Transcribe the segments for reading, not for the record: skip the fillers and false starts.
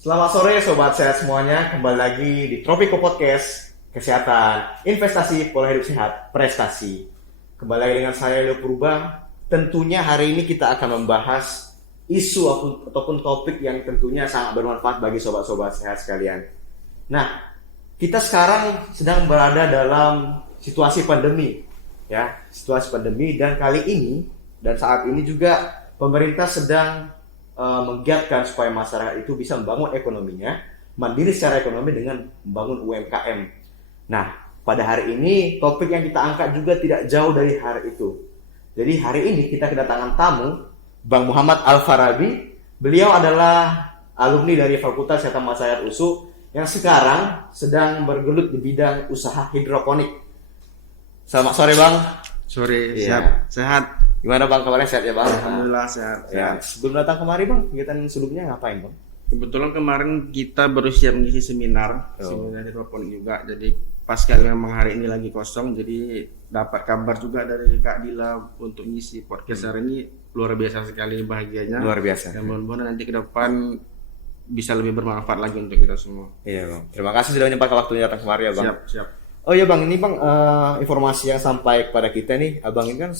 Selamat sore Sobat Sehat semuanya, kembali lagi di Tropiko Podcast Kesehatan, Investasi, Pola Hidup Sehat, Prestasi. Kembali lagi dengan saya Leo Purba. Tentunya hari ini kita akan membahas isu ataupun topik yang tentunya sangat bermanfaat bagi sobat-sobat sehat sekalian. Nah, kita sekarang sedang berada dalam situasi pandemi, ya, situasi pandemi, dan kali ini dan saat ini juga pemerintah sedang menggiatkan supaya masyarakat itu bisa membangun ekonominya, mandiri secara ekonomi dengan membangun UMKM. Nah, pada hari ini topik yang kita angkat juga tidak jauh dari hari itu. Jadi hari ini kita kedatangan tamu, Bang Muhammad Al-Farabi. Beliau adalah alumni dari Fakultas Kesehatan Masyarakat USU yang sekarang sedang bergelut di bidang usaha hidroponik. Selamat sore Bang. Sore, Iya. sehat. Gimana Bang, kabarnya sehat ya Bang? Alhamdulillah sehat. Ya, sebelum datang kemari Bang, kegiatan sebelumnya ngapain Bang? Kebetulan kemarin kita baru siap mengisi seminar hidroponik juga. Jadi pas kali memang hari ini lagi kosong, jadi dapat kabar juga dari Kak Dila untuk ngisi podcast hari ini. Luar biasa sekali bahagianya. Luar biasa. Dan mudah-mudahan nanti ke depan bisa lebih bermanfaat lagi untuk kita semua. Iya Bang. Terima kasih sudah menyempatkan waktunya datang kemari ya Bang. Siap. Oh iya Bang, ini Bang informasi yang sampai kepada kita nih, Abang ini kan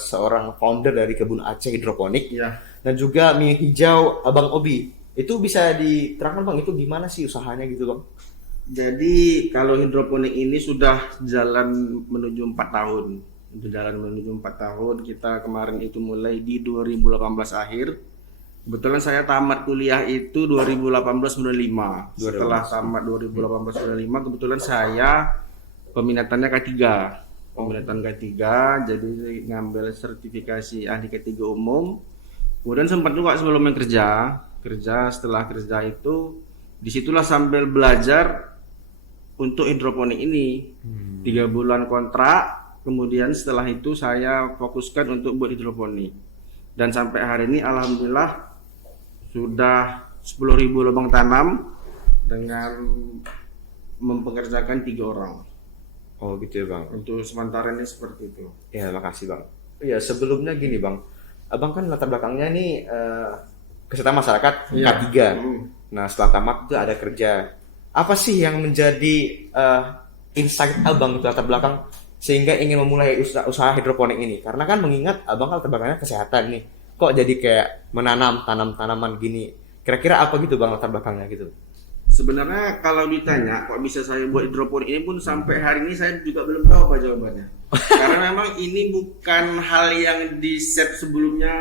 seorang founder dari Kebun Aceh Hidroponik, Iya. dan juga mie hijau Abang Obi. Itu bisa diterangkan Bang, itu gimana sih usahanya gitu Bang? Jadi kalau hidroponik ini sudah jalan menuju 4 tahun. Kita kemarin itu mulai di 2018 akhir. Kebetulan saya tamat kuliah itu 2018-95. Setelah tamat 2018-95 kebetulan saya peminatannya K3. Peminatan K3, jadi ngambil sertifikasi ahli K3 umum. Kemudian sempat juga sebelumnya kerja, setelah kerja itu disitulah sambil belajar untuk hidroponik ini. 3 bulan kontrak, kemudian setelah itu saya fokuskan untuk buat hidroponik. Dan sampai hari ini alhamdulillah sudah 10.000 lubang tanam dengan mempekerjakan 3 orang. Oh gitu ya Bang. Untuk sementara ini seperti itu. Ya makasih Bang. Iya sebelumnya gini Bang, Abang kan latar belakangnya nih kesehatan masyarakat Iya. K3. Nah setelah tamat itu ada kerja. Apa sih yang menjadi insight Abang itu latar belakang sehingga ingin memulai usaha hidroponik ini? Karena kan mengingat Abang kan latar belakangnya kesehatan nih. Kok jadi kayak menanam tanaman gini? Kira-kira apa gitu Bang latar belakangnya gitu? Sebenarnya kalau ditanya kok bisa saya buat hidroponik ini pun sampai hari ini saya juga belum tahu apa jawabannya. Karena memang ini bukan hal yang di set sebelumnya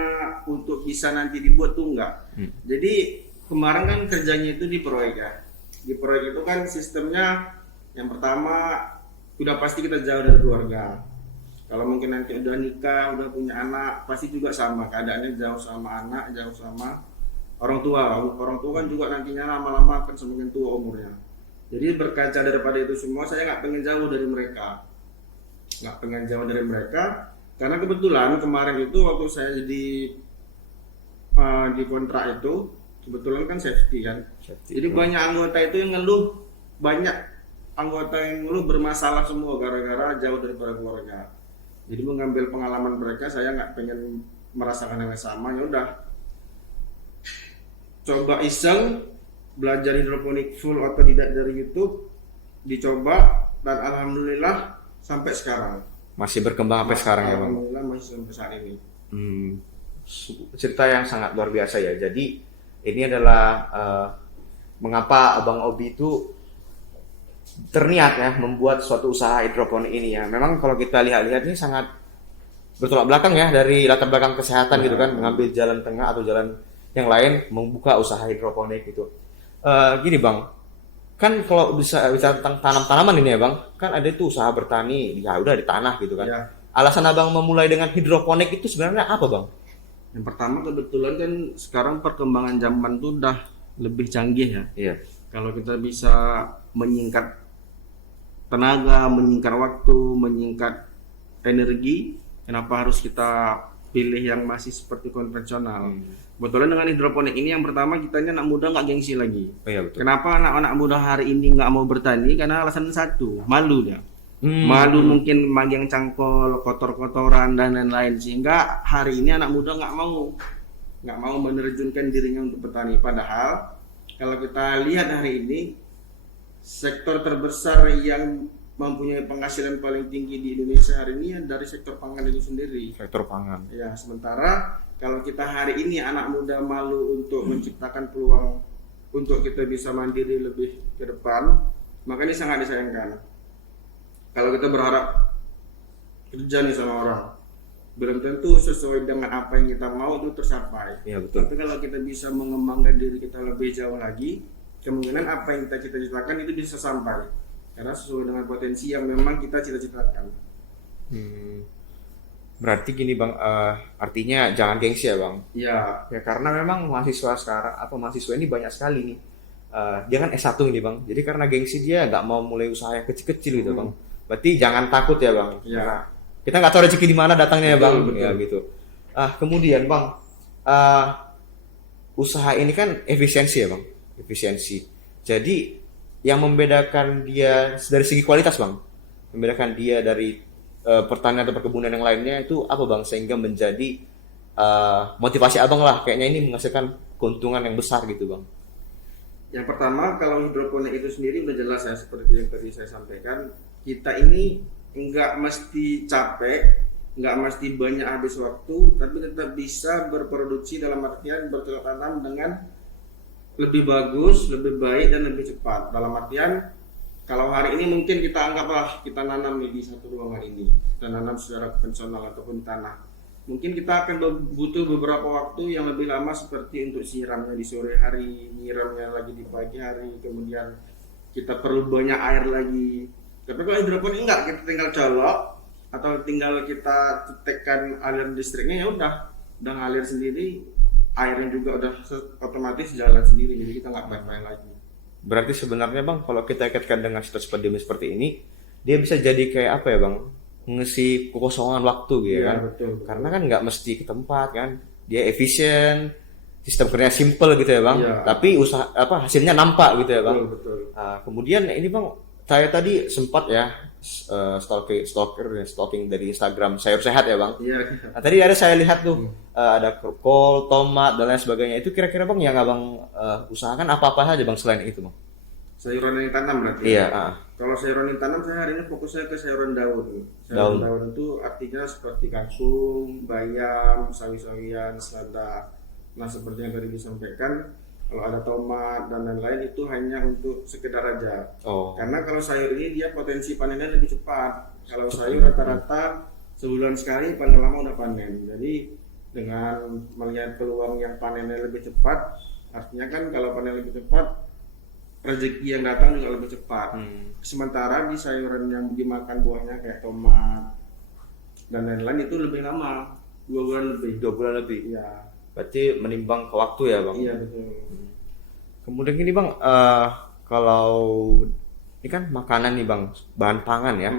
untuk bisa nanti dibuat tuh enggak. Jadi kemarin kan kerjanya itu di proyek ya. Di proyek itu kan sistemnya yang pertama udah pasti kita jauh dari keluarga. Kalau mungkin nanti udah nikah, udah punya anak, pasti juga sama keadaannya, jauh sama anak, jauh sama orang tua. Orang tua kan juga nantinya lama-lama akan semakin tua umurnya. Jadi berkaca daripada itu semua, saya nggak pengen jauh dari mereka. Karena kebetulan kemarin itu waktu saya di kontrak itu, kebetulan kan safety kan. Jadi banyak anggota itu yang ngeluh, bermasalah semua gara-gara jauh daripada keluarga. Jadi mengambil pengalaman mereka, saya nggak pengen merasakan yang sama. Ya udah, coba iseng belajar hidroponik full otodidak dari YouTube, dicoba dan alhamdulillah sampai sekarang. Masih berkembang sampai sekarang ya Bang? Alhamdulillah masih sampai saat ini. Cerita yang sangat luar biasa ya. Jadi ini adalah mengapa Abang Obi itu terniat ya membuat suatu usaha hidroponik ini ya. Memang kalau kita lihat-lihat ini sangat bertolak belakang ya dari latar belakang kesehatan gitu kan, mengambil jalan tengah atau jalan yang lain membuka usaha hidroponik gitu. Gini Bang, kan kalau bisa tentang tanam-tanaman ini ya Bang, kan ada itu usaha bertani ya udah di tanah gitu kan. Ya. Alasan Abang memulai dengan hidroponik itu sebenarnya apa Bang? Yang pertama kebetulan kan sekarang perkembangan zaman tuh udah lebih canggih ya. Iya. Kalau kita bisa menyingkat tenaga, menyingkat waktu, menyingkat energi, kenapa harus kita pilih yang masih seperti konvensional? Kebetulan dengan hidroponik ini yang pertama kitanya anak muda nggak gengsi lagi. Oh, iya, betul. Kenapa anak-anak muda hari ini nggak mau bertani? Karena alasan satu, malu dia. Malu mungkin magang cangkol, kotor-kotoran dan lain-lain, sehingga hari ini anak muda nggak mau menerjunkan dirinya untuk bertani. Padahal Kalau kita lihat hari ini, sektor terbesar yang mempunyai penghasilan paling tinggi di Indonesia hari ini dari sektor pangan itu sendiri. Sektor pangan. Ya, sementara kalau kita hari ini anak muda malu untuk menciptakan peluang untuk kita bisa mandiri lebih ke depan, maka ini sangat disayangkan. Kalau kita berharap kerja nih sama orang, belum tentu sesuai dengan apa yang kita mau itu tercapai. Iya, betul. Tapi kalau kita bisa mengembangkan diri kita lebih jauh lagi, kemungkinan apa yang kita cita-citakan itu bisa sampai. Karena sesuai dengan potensi yang memang kita cita-citakan. Berarti gini Bang, artinya jangan gengsi ya Bang. Ya, Ya karena memang mahasiswa sekarang atau mahasiswa ini banyak sekali nih. Dia kan S1 ini Bang. Jadi karena gengsi dia nggak mau mulai usaha yang kecil-kecil gitu Bang. Berarti jangan takut ya Bang. Ya. Karena kita nggak tahu rezeki di mana datangnya ya Bang. Betul. Ya gitu. Kemudian Bang, usaha ini kan efisiensi ya Bang. Efisiensi. Jadi yang membedakan dia dari segi kualitas Bang. Membedakan dia dari pertanian atau perkebunan yang lainnya itu apa Bang? Sehingga menjadi motivasi Abang lah. Kayaknya ini menghasilkan keuntungan yang besar gitu Bang. yang pertama kalau hidroponik itu sendiri udah jelas ya, seperti yang tadi saya sampaikan, kita ini nggak mesti capek, nggak mesti banyak habis waktu, tapi tetap bisa berproduksi dalam artian bercocok tanam dengan lebih bagus, lebih baik dan lebih cepat. Dalam artian kalau hari ini mungkin kita anggaplah kita nanam di satu ruangan ini, kita nanam secara konvensional ataupun di tanah. Mungkin kita akan butuh beberapa waktu yang lebih lama seperti untuk siramnya di sore hari, nyiramnya lagi di pagi hari, kemudian kita perlu banyak air lagi. Tapi kalau hidroponik enggak, kita tinggal colok atau tinggal kita cetekkan aliran listriknya, ya udah ngalir sendiri, airnya juga udah otomatis jalan sendiri, jadi kita nggak main-main lagi. Berarti sebenarnya Bang, kalau kita kaitkan dengan situasi pandemi seperti ini, dia bisa jadi kayak apa ya Bang? Ngisi kekosongan waktu gitu Iya, kan. betul. Karena kan nggak mesti ke tempat kan. Dia efisien, sistem kerjanya simple gitu ya Bang. Iya. Tapi usaha hasilnya nampak gitu ya Bang. Betul. Kemudian ini Bang, saya tadi sempat ya stalking dari Instagram Sayur Sehat ya Bang. Iya. Nah, tadi ada saya lihat tuh ada kol, tomat dan lain sebagainya. Itu kira-kira Bang yang Abang usahakan apa-apa aja Bang selain itu Bang? Sayuran yang tanam berarti. Iya. Kalau sayuran yang tanam, saya hari ini fokusnya ke sayuran daun. Daun. Sayuran daun itu artinya seperti kangkung, bayam, sawi-sawian, selada. Nah, seperti yang tadi disampaikan, kalau ada tomat dan lain-lain itu hanya untuk sekedar aja. Oh. Karena kalau sayur ini dia potensi panennya lebih cepat. Kalau sayur rata-rata sebulan sekali, paling lama udah panen. Jadi dengan melihat peluang yang panennya lebih cepat, artinya kan kalau panen lebih cepat, rezeki yang datang juga lebih cepat. Sementara di sayuran yang dimakan buahnya kayak tomat dan lain-lain itu lebih lama, 2 bulan lebih. 2 bulan lebih. Iya. Berarti menimbang ke waktu ya Bang. Iya, betul. Kemudian gini Bang, kalau ini kan makanan nih Bang, bahan pangan ya.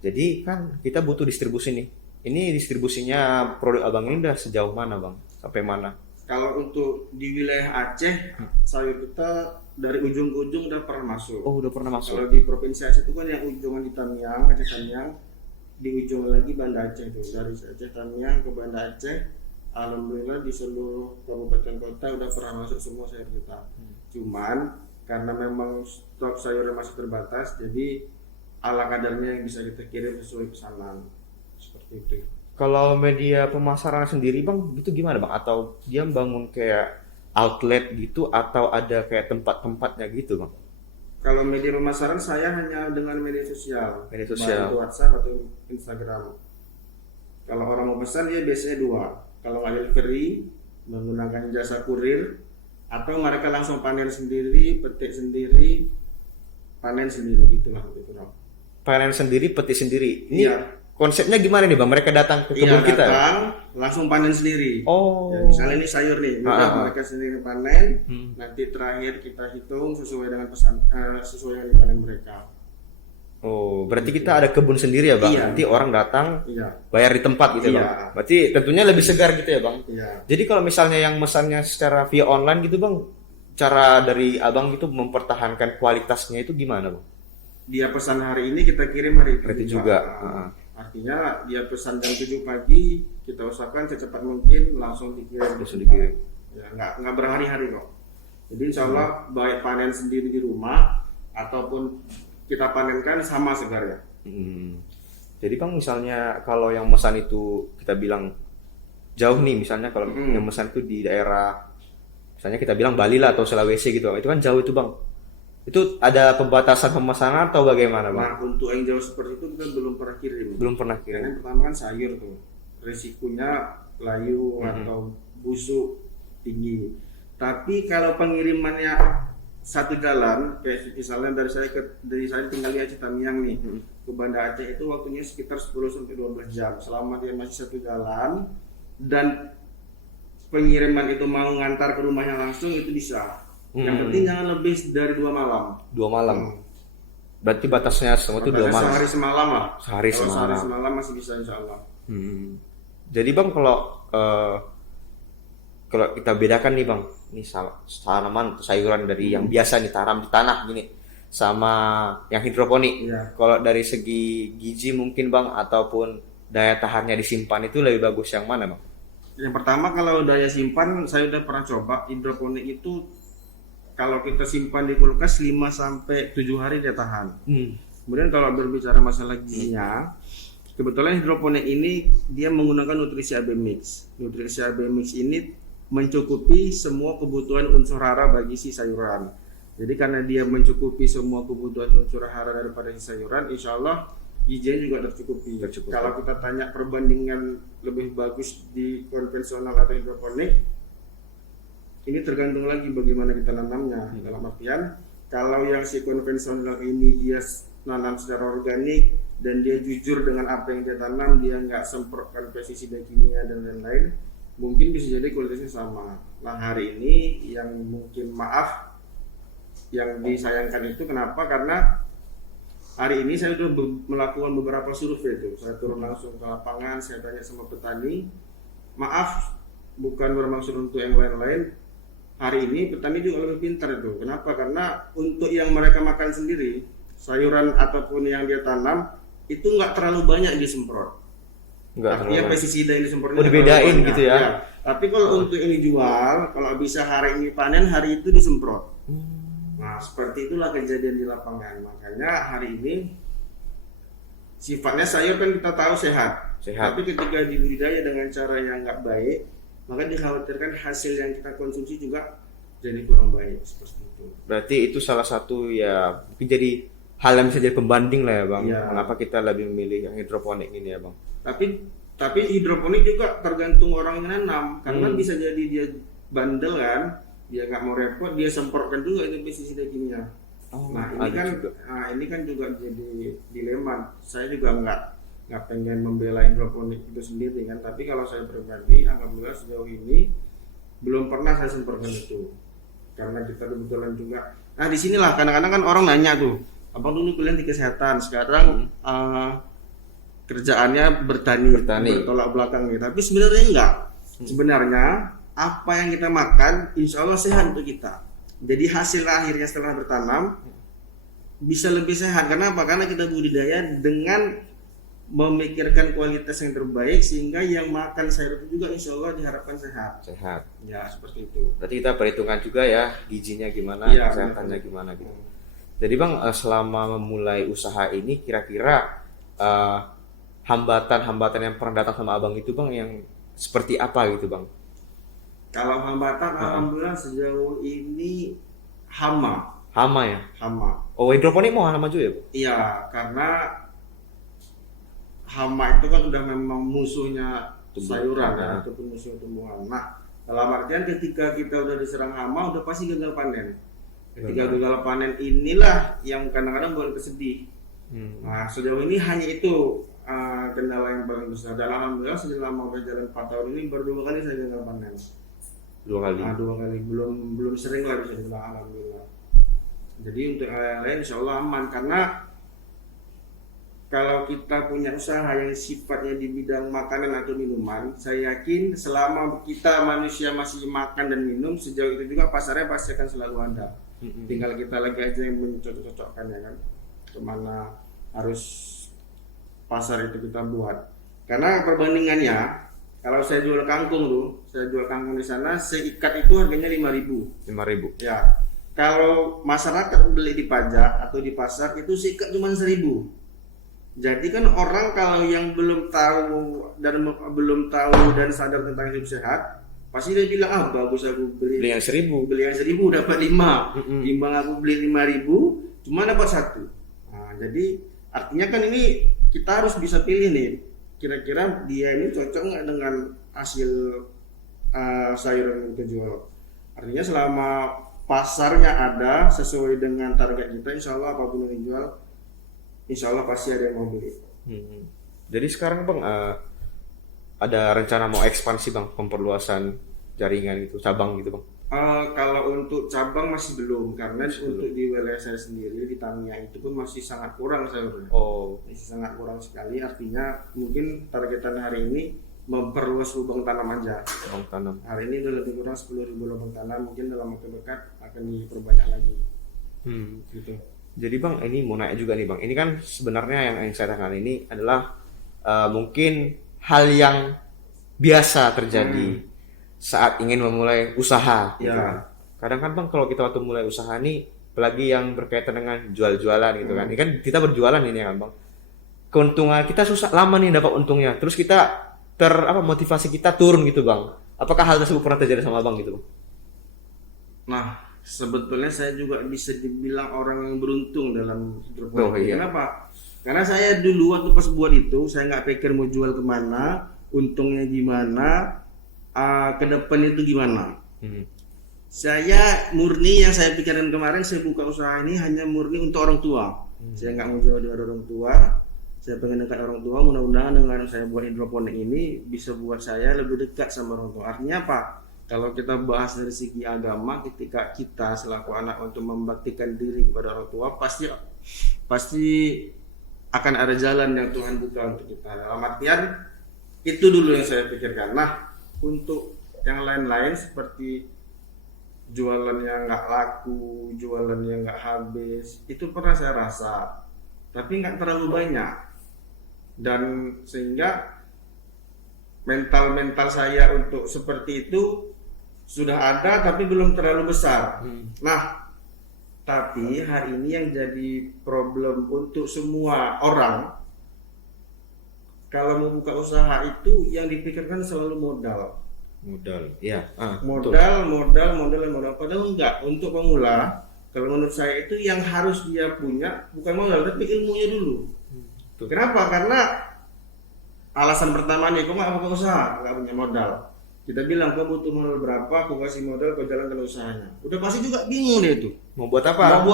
Jadi kan kita butuh distribusi nih. Ini distribusinya produk Abang ini udah sejauh mana Bang? Sampai mana? Kalau untuk di wilayah Aceh, sayur kita dari ujung ke ujung udah pernah masuk. Oh, udah pernah masuk. Kalau di provinsi Aceh itu kan yang ujungan di Tamiang, Aceh Tamiang, di ujung lagi Banda Aceh tuh. Dari Aceh Tamiang ke Banda Aceh, alhamdulillah di seluruh kabupaten kota udah pernah masuk semua sayur kita. Cuman karena memang stok sayurnya masih terbatas, jadi ala kadarnya yang bisa kita kirim sesuai pesanan. Seperti itu. Kalau media pemasaran sendiri Bang, itu gimana Bang? Atau dia bangun kayak outlet gitu atau ada kayak tempat-tempatnya gitu Bang? Kalau media pemasaran saya hanya dengan media sosial. Media sosial. Baik itu WhatsApp atau Instagram. Kalau orang mau pesan dia biasanya 2. Kalau nggak delivery menggunakan jasa kurir, atau mereka langsung panen sendiri, petik sendiri, panen sendiri, gitulah gitu. Panen sendiri, petik sendiri. Ini Iya. konsepnya gimana nih Bang? Mereka datang ke kebun kita? Datang, langsung panen sendiri. Oh. Ya, misalnya ini sayur nih, mereka sendiri panen, nanti terakhir kita hitung sesuai dengan sesuai yang dipanen mereka. Oh, berarti kita ada kebun sendiri ya Bang? Iya. Nanti orang datang, Iya. bayar di tempat gitu ya Iya. Bang? Berarti tentunya lebih segar gitu ya Bang? Iya. Jadi kalau misalnya yang mesannya secara via online gitu Bang, cara dari Abang gitu mempertahankan kualitasnya itu gimana Bang? Dia pesan hari ini kita kirim hari itu juga. Artinya dia pesan jam 7 pagi, kita usahakan secepat mungkin langsung dikirim. Langsung dikirim. Ya, nggak berhari-hari kok. Jadi insya Allah baik panen sendiri di rumah ataupun kita panenkan sama segarnya. Jadi Bang, misalnya kalau yang mesan itu kita bilang jauh nih, misalnya kalau yang mesan itu di daerah, misalnya kita bilang Bali lah atau Sulawesi gitu, itu kan jauh itu Bang. Itu ada pembatasan pemesanan atau bagaimana Bang? Nah untuk yang jauh seperti itu kita belum pernah kirim. Belum pernah Karena kirim. yang pertama kan sayur tuh, risikonya layu atau busuk tinggi. Tapi kalau pengirimannya satu jalan, kayak misalnya dari saya tinggal di Aceh Tamiang nih ke Banda Aceh, itu waktunya sekitar 10 sampai 12 jam. Selama dia masih satu jalan dan pengiriman itu mau ngantar ke rumahnya langsung, itu bisa. Yang penting jangan lebih dari 2 malam. 2 malam. Berarti batasnya semua itu 2 malam. Sehari semalam lah. Sehari Kalau semalam. sehari semalam masih bisa insya Allah. Jadi Bang, kalau kita bedakan nih Bang, ini tanaman sayuran dari yang biasa nih tanam di tanah gini sama yang hidroponik. Iya. Kalau dari segi gizi mungkin Bang, ataupun daya tahannya disimpan itu lebih bagus yang mana Bang? Yang pertama kalau daya simpan saya udah pernah coba hidroponik itu, kalau kita simpan di kulkas 5 sampai 7 hari dia tahan. Kemudian kalau berbicara masalah gizinya, kebetulan hidroponik ini dia menggunakan nutrisi AB mix. Nutrisi AB mix ini mencukupi semua kebutuhan unsur hara bagi si sayuran. Jadi karena dia mencukupi semua kebutuhan unsur hara daripada si sayuran, insya Allah gizinya juga tercukupi. Kalau kita tanya perbandingan lebih bagus di konvensional atau hidroponik, ini tergantung lagi bagaimana kita nanamnya. Dalam artian, kalau yang si konvensional ini dia nanam secara organik dan dia jujur dengan apa yang dia tanam, dia nggak semprotkan pestisida kimia dan lain-lain, mungkin bisa jadi kualitasnya sama. Nah hari ini yang mungkin yang disayangkan itu kenapa? Karena hari ini saya sudah melakukan beberapa survei itu. Saya turun langsung ke lapangan, saya tanya sama petani. Maaf, bukan bermaksud untuk yang lain-lain. Hari ini petani juga lebih pintar itu. Kenapa? Karena untuk yang mereka makan sendiri, sayuran ataupun yang dia tanam itu nggak terlalu banyak disemprot. Artinya pestisida yang disemprot dibedain gitu ya. Tapi kalau untuk ini jual, kalau bisa hari ini panen, hari itu disemprot. Nah seperti itulah kejadian di lapangan. Makanya hari ini sifatnya sayur kan kita tahu sehat. Tapi ketika dibudidaya dengan cara yang nggak baik, maka dikhawatirkan hasil yang kita konsumsi juga jadi kurang baik seperti itu. Berarti itu salah satu ya mungkin jadi hal yang bisa jadi pembanding lah ya Bang. Ya. Kenapa kita lebih memilih yang hidroponik ini ya Bang? Tapi hidroponik juga tergantung orang yang nanam, karena bisa jadi dia bandel kan, dia nggak mau repot, dia semprotkan juga itu pestisida kimia. Ini kan juga jadi dilema. Saya juga nggak pengen membela hidroponik itu sendiri kan, tapi kalau saya pribadi alhamdulillah sejauh ini belum pernah saya semprotkan itu, karena kita kebetulan juga. Nah disinilah kadang-kadang kan orang nanya tuh, abang dulu kuliah di kesehatan, sekarang kerjaannya bertani. Bertolak belakang nih, tapi sebenarnya enggak. Sebenarnya apa yang kita makan insya Allah sehat untuk kita. Jadi hasil akhirnya setelah bertanam bisa lebih sehat. Kenapa? Karena kita budidaya dengan memikirkan kualitas yang terbaik, sehingga yang makan sayur itu juga insya Allah diharapkan sehat. Ya seperti itu. Berarti kita perhitungan juga ya gizinya gimana, kesehatannya gimana gitu. Jadi Bang, selama memulai usaha ini kira-kira hambatan-hambatan yang pernah datang sama Abang itu Bang yang seperti apa gitu Bang? Kalau hambatan alhamdulillah sejauh ini hama ya. Hama. Oh hidroponik mau hama juga ya Bang? Iya, karena hama itu kan udah memang musuhnya sayuran ya, ataupun musuh tumbuhan. Nah, dalam artian ketika kita udah diserang hama, udah pasti gagal panen. Ketika gagal panen inilah yang kadang-kadang buat kesedih. Nah, sejauh ini hanya itu kendala yang paling besar. Dan alhamdulillah selama berjalan 4 tahun ini baru 2 kali saya gagal panen. 2 kali. 2 kali, belum sering lah bisa dibilang alhamdulillah. Jadi untuk yang lain insya Allah aman, karena kalau kita punya usaha yang sifatnya di bidang makanan atau minuman, saya yakin selama kita manusia masih makan dan minum, sejauh itu juga pasarnya pasti akan selalu ada. Tinggal kita lagi aja yang mencocok-cocokkan ya kan, kemana harus pasar itu kita buat. Karena perbandingannya Kalau saya jual kangkung tuh, saya jual kangkung di sana, seikat itu harganya 5.000. 5.000. Ya, kalau masyarakat beli di pajak atau di pasar itu seikat cuma 1.000. Jadi kan orang kalau yang belum tahu dan sadar tentang hidup sehat, pasti dia bilang bagus aku beli Beli yang 1.000. beli yang 1.000 dapat 5, Mm-mm. timbang aku beli 5.000 cuma dapat 1. Nah, jadi artinya kan ini kita harus bisa pilih nih, kira-kira dia ini cocok nggak dengan hasil sayur yang kita jual. Artinya selama pasarnya ada sesuai dengan target kita, insya Allah apapun yang dijual, insya Allah pasti ada yang mau beli. Jadi sekarang Bang ada rencana mau ekspansi Bang, pemperluasan jaringan gitu, cabang gitu Bang. Kalau untuk cabang masih belum, karena untuk di wilayah saya sendiri di Tamiya itu pun masih sangat kurang sayurnya. Oh, Masih sangat kurang sekali, artinya mungkin targetan hari ini memperluas lubang tanam aja. Bang tanam. Hari ini udah lebih kurang 10.000 lubang tanam, mungkin dalam waktu dekat akan diperbanyak lagi. Gitu. Jadi Bang, ini mau nanya juga nih Bang. Ini kan sebenarnya yang saya tanyakan ini adalah mungkin hal yang biasa terjadi saat ingin memulai usaha. Gitu Ya. kan. Kadang kan Bang, kalau kita waktu mulai usaha nih, apalagi yang berkaitan dengan jual-jualan gitu kan. Ini kan kita berjualan ini ya kan Bang. Keuntungan kita susah lama nih dapat untungnya. Terus kita motivasi kita turun gitu Bang. Apakah hal tersebut pernah terjadi sama Bang gitu Bang? Nah, sebetulnya saya juga bisa dibilang orang yang beruntung dalam hidroponik. Oh, iya. Kenapa? Karena saya dulu waktu pas buat itu, saya nggak pikir mau jual kemana, untungnya gimana, ke depan itu gimana. Saya murni yang saya pikirkan kemarin, saya buka usaha ini hanya murni untuk orang tua. Saya nggak mau jual dari orang tua. Saya pengen dekat orang tua. Mudah-mudahan dengan saya buat hidroponik ini bisa buat saya lebih dekat sama orang tua. Artinya apa? Kalau kita bahas dari segi agama, ketika kita selaku anak untuk membaktikan diri kepada orang tua, pasti akan ada jalan yang Tuhan buka untuk kita. Dalam artian itu dulu yang saya pikirkan. Nah, untuk yang lain-lain seperti jualan yang nggak laku, jualan yang nggak habis, itu pernah saya rasa, tapi nggak terlalu banyak. Dan sehingga mental saya untuk seperti itu sudah ada, tapi belum terlalu besar. Nah, tapi hari ini yang jadi problem untuk semua orang, kalau mau buka usaha itu yang dipikirkan selalu modal. Modal, iya. Modal. Padahal enggak. Untuk pemula, kalau menurut saya itu yang harus dia punya bukan modal, tapi ilmunya dulu. Kenapa? Karena alasan pertamanya, kok nggak buka usaha, nggak punya modal. Kita bilang, kau butuh modal berapa, aku kasih modal, kau jalankan usahanya. Udah pasti juga bingung dia itu. Mau buat apa?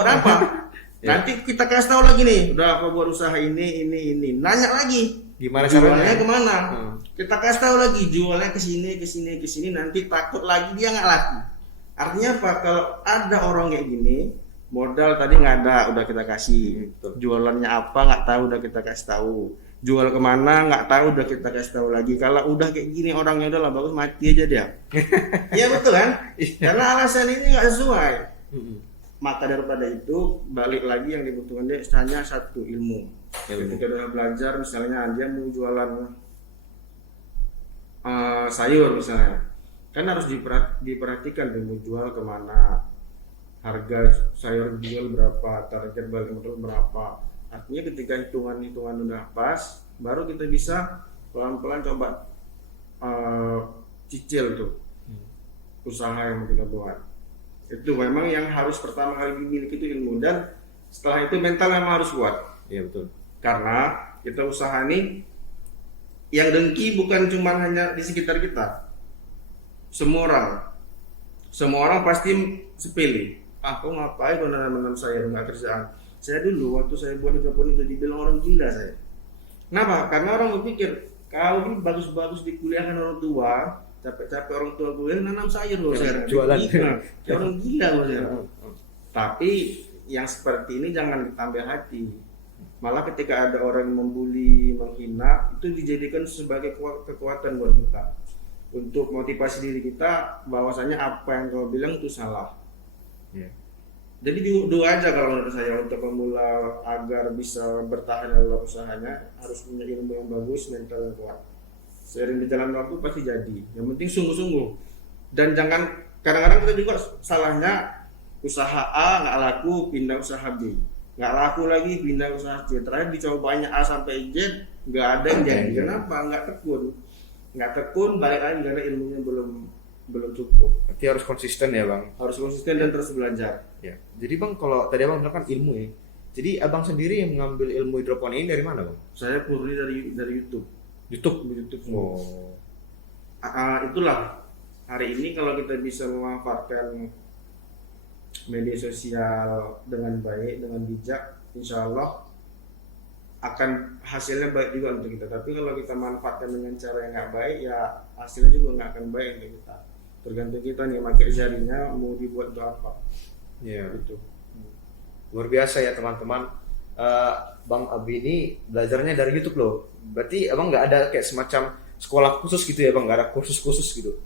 Nanti kita kasih tahu lagi nih, udah kau buat usaha ini. Nanya lagi. Gimana jualnya caranya? kemana? Kita kasih tahu lagi, jualnya ke sini, nanti takut lagi dia nggak laku. Artinya apa? Kalau ada orang kayak gini, modal tadi nggak ada, udah kita kasih. Jualannya apa nggak tahu, udah kita kasih tahu. Jual kemana nggak tahu, udah kita kasih tahu lagi. Kalau udah kayak gini orangnya udah lah bagus mati aja dia. Iya betul kan? Karena alasan ini nggak sesuai. Maka daripada itu balik lagi yang dibutuhkan dia hanya satu ilmu. Ketika udah belajar, misalnya dia mau jualan sayur misalnya, kan harus diperhatikan dia mau jual kemana, harga sayur dijual berapa, target balik modal berapa. Artinya ketika hitungan udah pas, baru kita bisa pelan-pelan coba cicil tuh usaha yang mau kita buat. Itu memang yang harus pertama kali dimiliki itu ilmu, dan setelah itu mental memang harus kuat. Iya betul. Karena kita usaha ini yang dengki bukan cuma hanya di sekitar kita. Semua orang pasti sepele. Kok ngapain kau nanam saya nggak kerjaan? Saya dulu waktu saya buat hidroponik itu dibilang orang gila saya. Kenapa? Karena orang berpikir kau ini bagus-bagus dikuliahkan orang tua, capek-capek orang tua gue nanam sayur loh saya. Jualan. Kayak orang gila loh saya. Tapi yang seperti ini jangan ditambah hati. Malah ketika ada orang yang membuli, menghina, itu dijadikan sebagai kekuatan buat kita. Untuk motivasi diri kita bahwasanya apa yang kau bilang itu salah. Jadi doa aja kalau menurut saya untuk pemula agar bisa bertahan dalam usahanya harus punya ilmu yang bagus, mental yang kuat. Seiring berjalan waktu pasti jadi. Yang penting sungguh-sungguh. Dan jangan, kadang-kadang kita juga salahnya usaha A nggak laku, pindah usaha B. Nggak laku lagi, pindah usaha C. Terakhir dicoba banyak A sampai Z, nggak ada yang jadi. Kenapa? Nggak tekun, balik lagi karena ilmunya belum cukup. Berarti harus konsisten ya bang. Harus konsisten dan terus belajar. Ya. Jadi bang, kalau tadi abang bilang kan ilmu ya. Jadi abang sendiri yang mengambil ilmu hidroponik ini dari mana bang? Saya purni dari YouTube. YouTube. semua. Oh. Itulah hari ini kalau kita bisa memanfaatkan media sosial dengan baik, dengan bijak, insya Allah akan hasilnya baik juga untuk kita. Tapi kalau kita manfaatkan dengan cara yang nggak baik, ya hasilnya juga nggak akan baik untuk kita. Tergantung kita nih pakai jarinya mau dibuat untuk apa. Iya. Gitu. Luar biasa ya teman-teman. Bang Abi ini belajarnya dari YouTube loh. Berarti abang nggak ada kayak semacam sekolah khusus gitu ya bang? Nggak ada kursus gitu?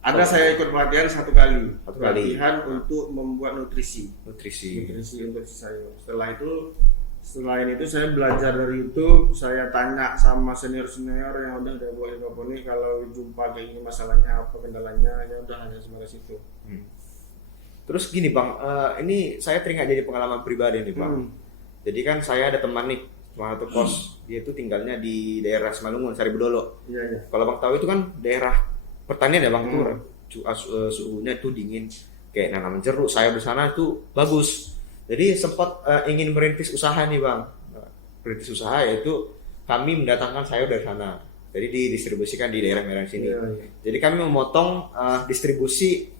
Ada, saya ikut pelatihan satu kali. Pelatihan untuk membuat nutrisi untuk sayur. Selain itu saya belajar dari YouTube. Saya tanya sama senior yang udah buat hidroponik, kalau jumpa kayak ini masalahnya apa, kendalanya, ya udah hanya sebatas itu. Terus gini bang, ini saya teringat jadi pengalaman pribadi nih bang. Jadi kan saya ada teman satu kos, dia itu tinggalnya di daerah Simalungun, Sari Bedolo. Iya. Kalau bang tahu itu kan daerah pertanian ya bang, tuh suhunya itu dingin, kayak nanam jeruk, sayur di sana itu bagus. Jadi sempat ingin merintis usaha nih bang, merintis usaha yaitu kami mendatangkan sayur dari sana. Jadi didistribusikan di daerah Medan sini. Iya. Jadi kami memotong distribusi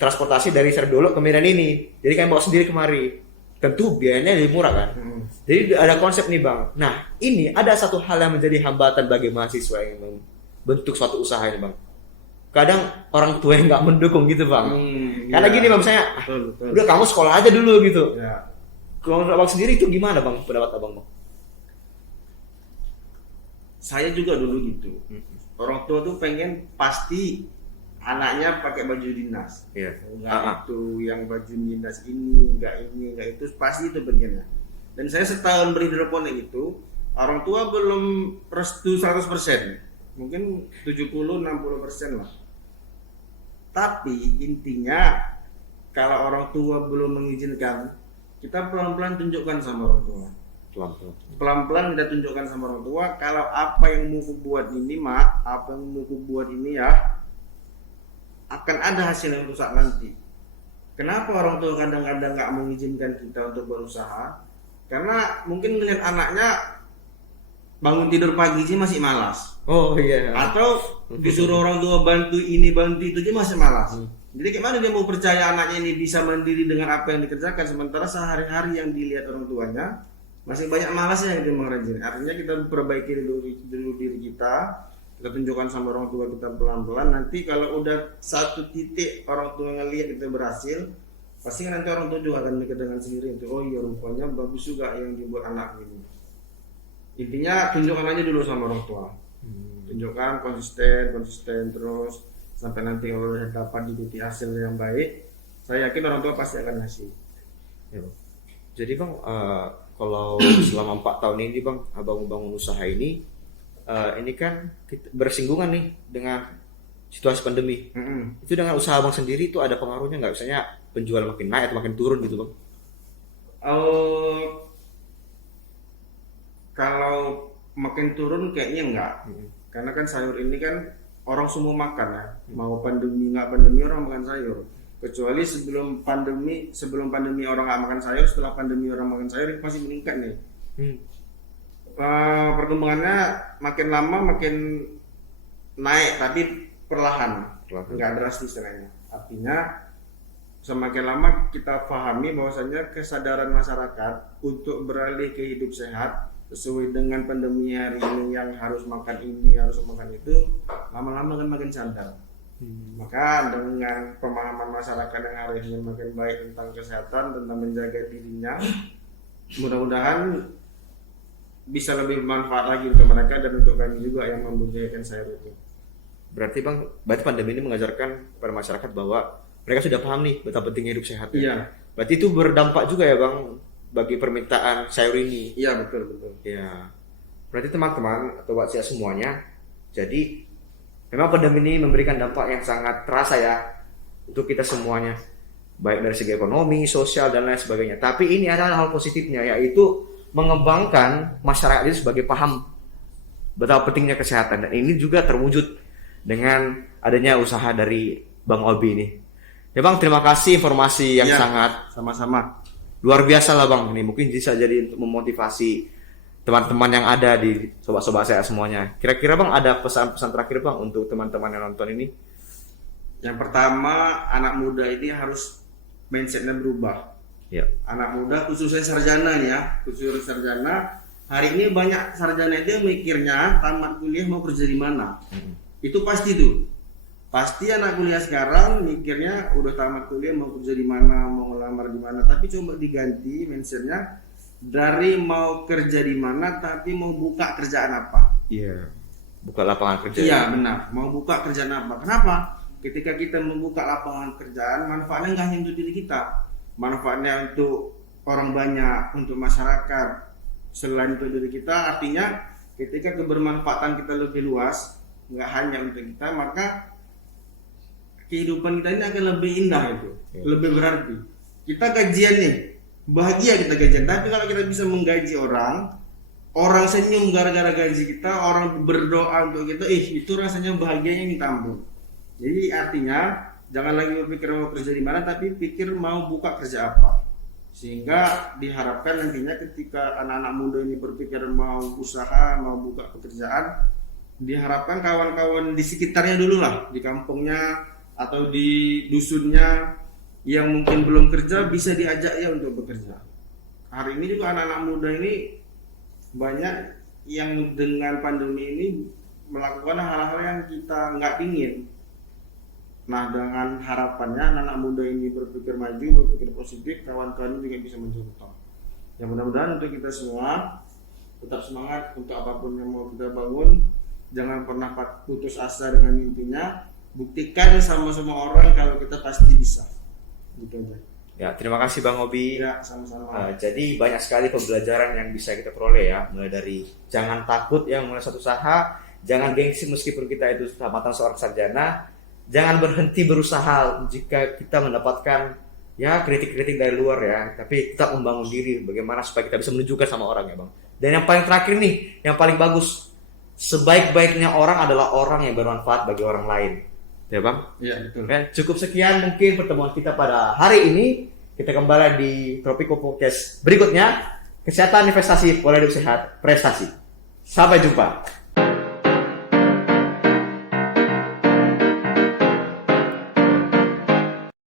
transportasi dari Sari Bedolo ke Medan ini. Jadi kami bawa sendiri kemari. Tentu biayanya lebih murah kan. Jadi ada konsep nih bang. Nah ini ada satu hal yang menjadi hambatan bagi mahasiswa yang membentuk suatu usaha ini bang. Kadang orang tua yang nggak mendukung gitu bang. Karena gini bang, misalnya betul. udah kamu sekolah aja dulu gitu. Ya. Kalau abang sendiri itu gimana bang, pendapat abang bang? Saya juga dulu gitu. Orang tua tuh pengen pasti anaknya pakai baju dinas. Iya. Enggak itu yang baju dinas ini, enggak itu, pasti itu pengennya. Dan saya setahun berhidroponik itu, orang tua belum restu 100%. Mungkin 70-60% lah. Tapi intinya kalau orang tua belum mengizinkan, kita pelan-pelan tunjukkan sama orang tua. Pelan-pelan kita tunjukkan sama orang tua kalau apa yang mau ku buat ini apa yang mau ku buat ini ya akan ada hasil yang rusak nanti. Kenapa orang tua kadang-kadang nggak mengizinkan kita untuk berusaha? Karena mungkin melihat anaknya bangun tidur pagi sih masih malas. Oh iya. Atau disuruh orang tua bantu ini bantu itu dia masih malas. Jadi gimana dia mau percaya anaknya ini bisa mandiri dengan apa yang dikerjakan, sementara sehari-hari yang dilihat orang tuanya masih banyak malasnya yang dia mengerjakan. Artinya kita perbaiki dulu diri kita tunjukkan sama orang tua kita pelan-pelan. Nanti kalau udah satu titik orang tua ngelihat kita berhasil, pasti nanti orang tua juga akan mikir dengan sendiri itu, oh iya rupanya bagus juga yang dibuat anak ini. Intinya tunjukkan aja dulu sama orang tua. Tunjukkan konsisten terus sampai nanti kalau udah dapat diikuti hasil yang baik, saya yakin orang tua pasti akan ngasih. Ya, bang. Jadi bang, kalau selama 4 tahun ini bang, abang membangun usaha ini kan bersinggungan nih dengan situasi pandemi. Itu dengan usaha abang sendiri itu ada pengaruhnya nggak? Misalnya penjual makin naik atau makin turun gitu bang? Kalau makin turun kayaknya enggak. Karena kan sayur ini kan orang semua makan ya. Mau pandemi nggak pandemi orang makan sayur. Kecuali sebelum pandemi orang nggak makan sayur, setelah pandemi orang makan sayur itu pasti meningkat nih. Perkembangannya makin lama makin naik, tapi perlahan. Nggak drastis sebenarnya. Artinya semakin lama kita pahami bahwasanya kesadaran masyarakat untuk beralih ke hidup sehat sesuai dengan pandemi hari ini yang harus makan ini, harus makan itu, lama-lama kan makin sadar. Maka dengan pemahaman masyarakat yang hari ini makin baik tentang kesehatan, tentang menjaga dirinya, mudah-mudahan bisa lebih bermanfaat lagi untuk mereka dan untuk kami juga yang membudidayakan sayur itu. Berarti pandemi ini mengajarkan pada masyarakat bahwa mereka sudah paham nih betapa pentingnya hidup sehat. Iya. Berarti itu berdampak juga ya bang bagi permintaan sayur ini. Iya betul. Ya. Berarti teman-teman atau wasia semuanya, jadi Memang pandemi ini memberikan dampak yang sangat terasa ya untuk kita semuanya, baik dari segi ekonomi, sosial dan lain sebagainya. Tapi ini adalah hal positifnya, yaitu mengembangkan masyarakat itu sebagai paham betapa pentingnya kesehatan, dan ini juga terwujud dengan adanya usaha dari Bang Obi ini. Ya Bang, terima kasih informasi yang Ya, sangat sama-sama. luar biasa lah Bang. Ini mungkin bisa jadi untuk memotivasi teman-teman yang ada di sobat-sobat saya semuanya. Kira-kira Bang ada pesan-pesan terakhir Bang untuk teman-teman yang nonton ini? Yang pertama, anak muda ini harus mindsetnya berubah. Ya. Anak muda khususnya sarjana nih ya, khususnya sarjana. Hari ini banyak sarjana itu yang mikirnya tamat kuliah mau kerja di mana. Itu pasti tuh. Pasti anak kuliah sekarang mikirnya udah tamat kuliah mau kerja di mana, mau ngelamar di mana. Tapi coba diganti mindsetnya dari mau kerja di mana, tapi mau buka kerjaan apa. Iya. Buka lapangan kerja. Iya benar, mau buka kerjaan apa. Kenapa? Ketika kita membuka lapangan kerjaan, manfaatnya nggak hanya untuk diri kita, manfaatnya untuk orang banyak, untuk masyarakat. Selain untuk diri kita, artinya ketika kebermanfaatan kita lebih luas, nggak hanya untuk kita, maka kehidupan kita ini akan lebih indah itu, lebih berarti. Kita gajian nih, bahagia kita gajian. Tapi kalau kita bisa menggaji orang, orang senyum gara-gara gaji kita, orang berdoa untuk kita, itu rasanya bahagianya minta ampun. Jadi artinya jangan lagi berpikir mau kerja di mana, tapi pikir mau buka kerja apa. Sehingga diharapkan nantinya ketika anak-anak muda ini berpikir mau usaha, mau buka pekerjaan, diharapkan kawan-kawan di sekitarnya dulu lah, di kampungnya atau di dusunnya yang mungkin belum kerja bisa diajak ya untuk bekerja. Hari ini juga anak-anak muda ini banyak yang dengan pandemi ini melakukan hal-hal yang kita nggak ingin. Nah, dengan harapannya anak muda ini berpikir maju, berpikir positif, kawan-kawan juga bisa mencontoh. Ya mudah-mudahan untuk kita semua tetap semangat untuk apapun yang mau kita bangun. Jangan pernah putus asa dengan mimpinya. Buktikan sama-sama orang kalau kita pasti bisa. Gitu aja. Ya, terima kasih Bang Obi. Ya, sama-sama. Jadi banyak sekali pembelajaran yang bisa kita peroleh ya, mulai dari jangan takut ya mulai satu usaha, jangan gengsi meskipun kita itu tamatan seorang sarjana. Jangan berhenti berusaha jika kita mendapatkan ya kritik-kritik dari luar ya, tapi kita membangun diri bagaimana supaya kita bisa menunjukkan sama orang ya Bang. Dan yang paling terakhir nih, yang paling bagus, sebaik-baiknya orang adalah orang yang bermanfaat bagi orang lain. Ya Bang? Iya, betul. Ya, cukup sekian mungkin pertemuan kita pada hari ini. Kita kembali di Tropico Podcast berikutnya. Kesehatan, investasi, pola hidup sehat, prestasi. Sampai jumpa.